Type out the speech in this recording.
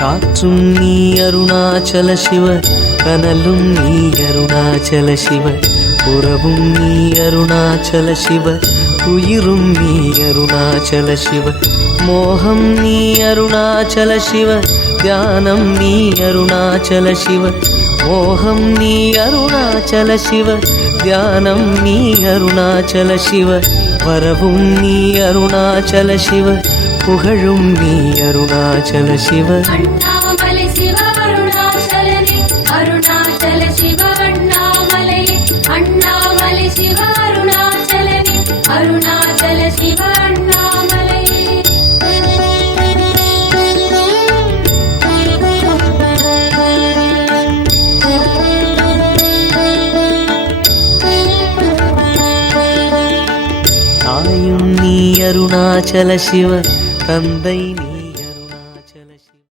காற்றும் நீ அருணாச்சல சிவ, கனலும் நீ அருணாச்சல சிவ, உறவும் நீ அருணாச்சல சிவ, உயிரும் நீ அருணாச்சல சிவ, மோகம் நீ அருணாச்சல சிவ, தியானம் நீ அருணாச்சல சிவ, மோகம் நீ அருணாச்சல சிவ, தியானம் நீ அருணாச்சல சிவ, வரவும் நீ அருணாச்சல சிவ, புகழும் நீ அருணாச்சல சிவ. அண்ணாமலை சிவ அருணாச்சலனே, அருணாச்சல சிவ அண்ணாமலையே, அண்ணாமலை சிவ அருணாச்சலனே, அருணாச்சல சிவ அண்ணாமலையே. தாயும் நீ அருணாச்சல சிவ, தந்தை நீ